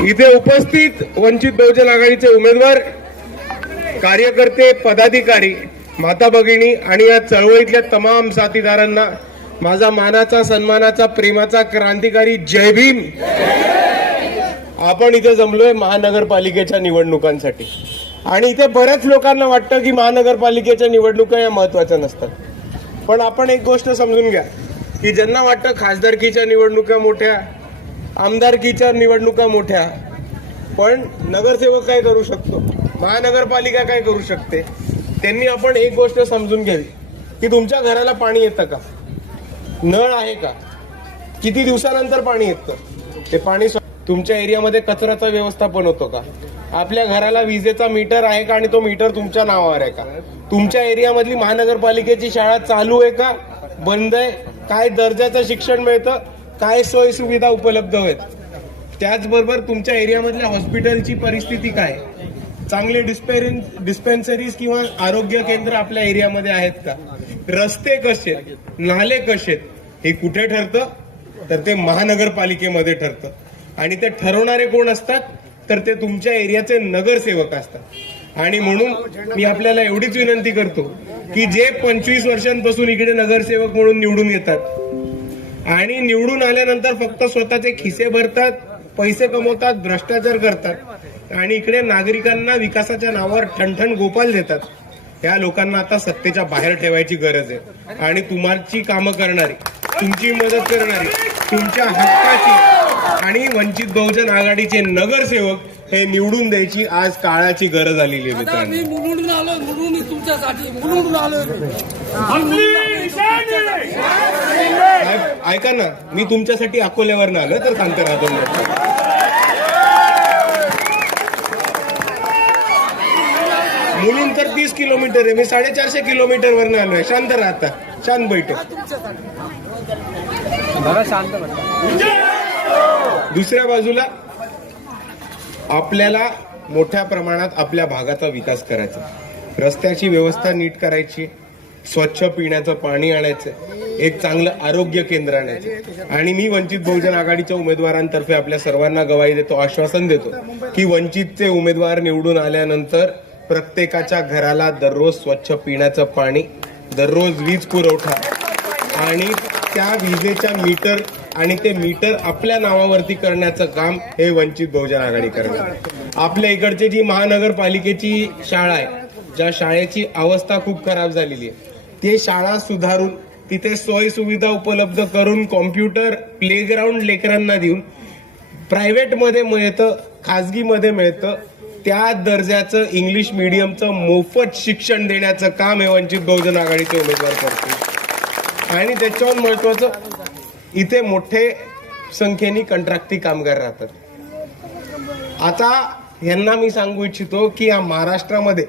इथे उपस्थित वंचित बहुजन आघाडीचे उमेदवार, कार्यकर्ते, पदाधिकारी, माता भगिनी आणि या चळवळीतल्या तमाम साथीदारांना माझा मानाचा, सन्मानाचा, प्रेमाचा क्रांतिकारी जय भीम। आपण इथे जमलोय महानगरपालिकेच्या निवडणुकांसाठी आणि इथे बऱ्याच लोकांना वाटतं की महानगरपालिकेच्या निवडणुका या महत्त्वाच्या नसतात, पण आपण एक गोष्ट समजून घ्या की ज्यांना वाटतं खासदारकीच्या निवडणुका मोठ्या, आमदारकीच्या निवडणुका मोठ्या, पण नगरसेवक काय करू शकतो, महानगरपालिका काय करू शकते, त्यांनी आपण एक गोष्ट समजून घ्यावी की तुमच्या घराला पाणी येतं का, नळ आहे का, किती दिवसानंतर पाणी येतं ते पाणी, तुमच्या एरियामध्ये कचऱ्याचा व्यवस्थापन होतो का, आपल्या घराला विजेचा मीटर आहे का आणि तो मीटर तुमच्या नावावर आहे का, तुमच्या एरियामधली महानगरपालिकेची शाळा चालू आहे का, बंद आहे, काय दर्जाचं शिक्षण मिळतं, काय सोयी सुविधा उपलब्ध आहेत, त्याचबरोबर तुमच्या एरियामधल्या हॉस्पिटलची परिस्थिती काय, चांगले डिस्पेन्सरीज किंवा आरोग्य केंद्र आपल्या एरियामध्ये आहेत का, रस्ते कसे, नाले कसे, हे कुठे ठरतं तर ते महानगरपालिकेमध्ये ठरतं आणि ते ठरवणारे कोण असतात तर ते तुमच्या एरियाचे नगरसेवक असतात। आणि म्हणून मी आपल्याला एवढीच विनंती करतो की जे 25 वर्षांपासून इकडे नगरसेवक म्हणून निवडून येतात आणि निवडून आल्यानंतर फक्त स्वतःचे खिसे भरतात, पैसे कमवतात, भ्रष्टाचार करतात आणि इकडे नागरिकांना विकासाच्या नावावर ठणठण गोपाल देतात, या लोकांना आता सत्तेच्या बाहेर ठेवायची गरज आहे आणि तुमची कामं करणारी, तुमची मदत करणारी, तुमच्या हक्काची आणि वंचित बहुजन आघाडीचे नगरसेवक हे निवडून द्यायची आज काळाची गरज आलेली आहे मित्रांनो। ऐका ना, मी तुमच्यासाठी अकोल्यावर आलो तर सांगते राहतो, म्हणून तर 30 किलोमीटर आहे, मी 450 किलोमीटर वरनं आलोय। शांत राहता, शांत बैठक, दुसऱ्या बाजूला आपल्याला मोठ्या प्रमाणात आपल्या भागाचा विकास करायचा, रस्त्याची व्यवस्था नीट करायची, स्वच्छ पिण्याचं पाणी आणायचं, एक चांगलं आरोग्य केंद्र आणायचं आणि मी वंचित बहुजन आघाडीच्या उमेदवारांतर्फे आपल्या सर्वांना गवाही देतो, आश्वासन देतो की वंचितचे उमेदवार निवडून आल्यानंतर प्रत्येकाच्या घराला दररोज स्वच्छ पिण्याचं पाणी, दररोज वीज पुरवठा आणि त्या विजेच्या मीटर आणि ते मीटर आपल्या नावावरती करण्याचं काम हे वंचित बहुजन आघाडी करणार। आपल्या इकडची जी महानगरपालिकेची शाळा आहे, ज्या शाळेची अवस्था खूप खराब झालेली आहे, ते शाळा सुधारून तिथे सोयी सुविधा उपलब्ध करून कॉम्प्युटर प्लेग्राऊंड लेकरांना देऊन, प्रायव्हेटमध्ये मिळतं, खाजगीमध्ये मिळतं, त्या दर्जाचं इंग्लिश मीडियमचं मोफत शिक्षण देण्याचं काम हे वंचित बहुजन आघाडीचे उमेदवार करतील आणि त्याच्यावर महत्वाचं, इथे मोठे संख्येने कंत्राटी कामगार राहतात। आता यांना मी सांगू इच्छितो की या महाराष्ट्रामध्ये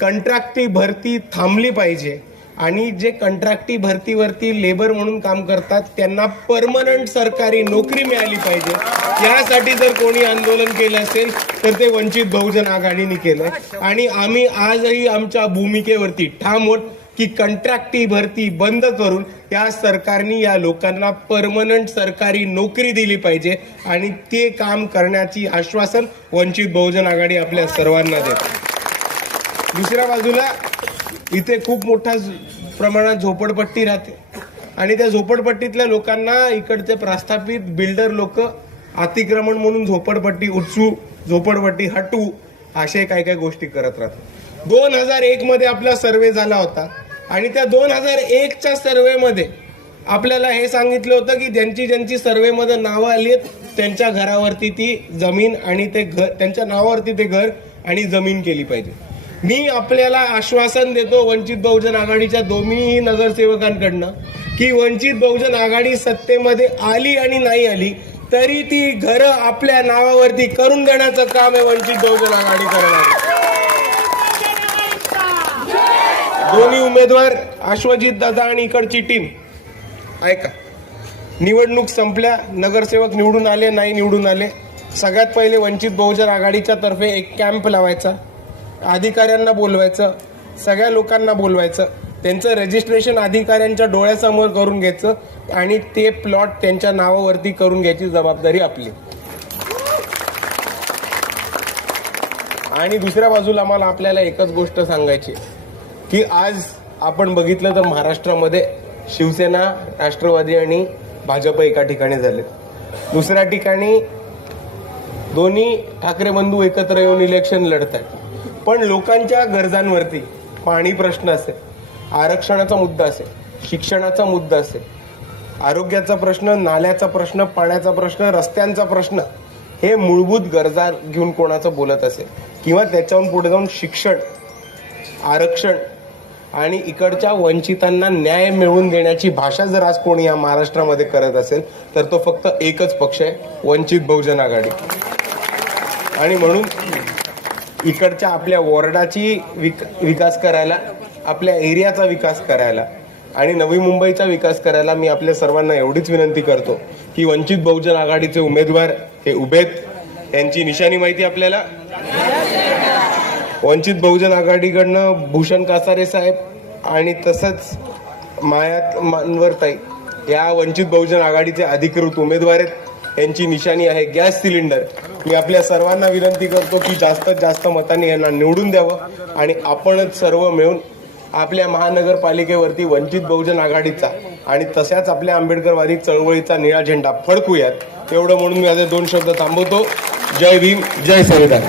कंत्राटी भरती थांबली पाहिजे आणि जे कंत्राटी भरतीवरती लेबर म्हणून काम करतात त्यांना परमनंट सरकारी नोकरी मिळाली पाहिजे। यासाठी जर कोणी आंदोलन केलं असेल तर ते वंचित बहुजन आघाडीने केलंय आणि आम्ही आजही आमच्या भूमिकेवरती ठाम आहोत की कंत्राटी भरती बंद करून या सरकारने या लोकांना परमनंट सरकारी नोकरी दिली पाहिजे आणि ते काम करण्याची आश्वासन वंचित बहुजन आघाडी आपल्या सर्वांना देते। दुसऱ्या बाजूला इथे खूप मोठ्या प्रमाणात झोपडपट्टी राहते आणि त्या झोपडपट्टीतल्या लोकांना इकडचे प्रस्थापित बिल्डर लोक अतिक्रमण म्हणून झोपडपट्टी उचू, झोपडपट्टी हटवू असे काय काय गोष्टी करत राहतात। 2001 मध्ये आपला सर्वे झाला होता आणि त्या 2001च्या सर्वेमध्ये आपल्याला हे सांगितलं होतं की ज्यांची सर्वेमध्ये नावं आली आहेत त्यांच्या घरावरती ती जमीन आणि ते घर, त्यांच्या नावावरती ते घर आणि जमीन केली पाहिजे। मी आपल्याला आश्वासन देतो वंचित बहुजन आघाडीच्या दोन्ही नगरसेवकांकडनं की वंचित बहुजन आघाडी सत्तेमध्ये आली आणि नाही आली तरी ती घरं आपल्या नावावरती करून देण्याचं काम हे वंचित बहुजन आघाडी करणार। दोन्ही उमेदवार अश्वजित दादा आणि इकडची टीम, ऐका, निवडणूक संपल्या, नगरसेवक निवडून आले नाही निवडून आले, सगळ्यात पहिले वंचित बहुजन आघाडीच्या तर्फे एक कॅम्प लावायचा, अधिकाऱ्यांना बोलवायचं, सगळ्या लोकांना बोलवायचं, त्यांचं रजिस्ट्रेशन अधिकाऱ्यांच्या डोळ्यासमोर करून घ्यायचं आणि ते प्लॉट त्यांच्या नावावरती करून घ्यायची जबाबदारी आपली। आणि दुसऱ्या बाजूला मला आपल्याला एकच गोष्ट सांगायची की आज आपण बघितलं तर महाराष्ट्रामध्ये शिवसेना, राष्ट्रवादी आणि भाजप एका ठिकाणी झाले. दुसऱ्या ठिकाणी दोन्ही ठाकरे बंधू एकत्र येऊन इलेक्शन लढत आहेत. पण लोकांच्या गरजांवरती पाणी प्रश्न असेल, आरक्षणाचा मुद्दा असेल, शिक्षणाचा मुद्दा असेल, आरोग्याचा प्रश्न, नाल्याचा प्रश्न, पाण्याचा प्रश्न, रस्त्यांचा प्रश्न, हे मूलभूत गरजा घेऊन कोणाचं बोलत असेल किंवा त्याच्याहून पुढे जाऊन शिक्षण, आरक्षण आणि इकडच्या वंचितांना न्याय मिळवून देण्याची भाषा जर आज कोणी या महाराष्ट्रामध्ये करत असेल तर तो फक्त एकच पक्ष आहे, वंचित बहुजन आघाडी. आणि म्हणून इकडच्या आपल्या वॉर्डाची विकास करायला, आपल्या एरियाचा विकास करायला आणि नवी मुंबईचा विकास करायला मी आपल्या सर्वांना एवढीच विनंती करतो की वंचित बहुजन आघाडीचे उमेदवार हे उभेत. यांची निशाणी माहिती आपल्याला, वंचित बहुजन आघाडीकडनं भूषण कासारे साहेब आणि तसंच माया मानवरताई या वंचित बहुजन आघाडीचे अधिकृत उमेदवार आहेत. यांची निशाणी आहे गॅस सिलेंडर. मी आपल्या सर्वांना विनंती करतो की जास्तीत जास्त मतांनी यांना निवडून द्यावं आणि आपणच सर्व मिळून आपल्या महानगरपालिकेवरती वंचित बहुजन आघाडीचा आणि तशाच आपल्या आंबेडकरवादी चळवळीचा निळा झेंडा फडकूयात. एवढं म्हणून मी माझे 2 शब्द थांबवतो. जय भीम, जय संविधान.